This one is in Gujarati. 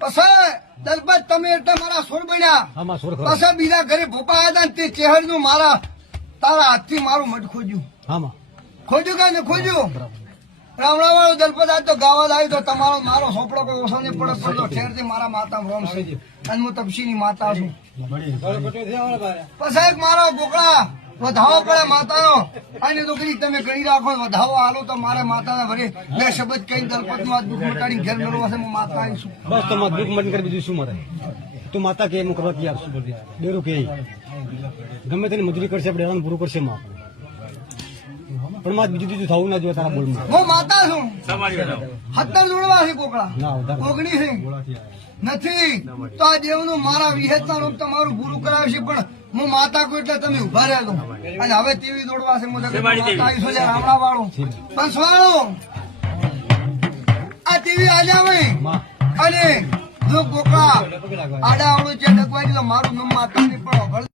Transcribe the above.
પછી દલપત તમે એટલે મારા સોર બન્યા. આમાં સોર ખરો. પછી બીજા ઘરે ભોપા આવ્યા હતા ને તે ચેહર નું મારા તારા હાથથી મારું મઢ ખોજ્યું. આમાં ખોજ્યું કે ને ખોજ્યું. રાવણા વાળો દલપત આજ તો ગાવા આવ્યો તો તમારો મારો સોપડો કોઈ ઓછો નહીં પડે પડતો ઠેરથી મારા માતા રોમ છે અને હું તપસીની માતા છું. પછી એક મારો બોકડા વધાવો પડે માતાનો અને છોકરી તમે કરી રાખો વધાવો હાલો તો મારે માતાના ભરે બે શબ્દ કઈ દલપત નું આ દુઃખ મટાડીને ઘેર મેળવો છે હું માતા આવીશું. બસ તમારે દુઃખ મન કરી બીજું શું મારે તું માતા કે એમ કરવા તૈયાર છું ડેરું કે ગમે તેની મજૂરી કરશે આપણે એવાનું પૂરું કરશે માં પણ માં બીજું થવું ના જોઈએ તારા બોલમાં. હું માતા છું. 17 જોડવા છે કોકડા ના વધારે 19 નથી તો આ દેવનું મારા વિહેતના રૂપ તમારું પૂરું કરાવશે પણ હું માતા કોઈ એટલે તમે ઉભા રહેલો અને હવે ટીવી દોડવા છે હું રામડા વાળો પંચવાળો આ ટીવી આજા અને જો કોકડા આડા આવડું છે ડગવાડી તો મારું નામ માતા નહીં પણ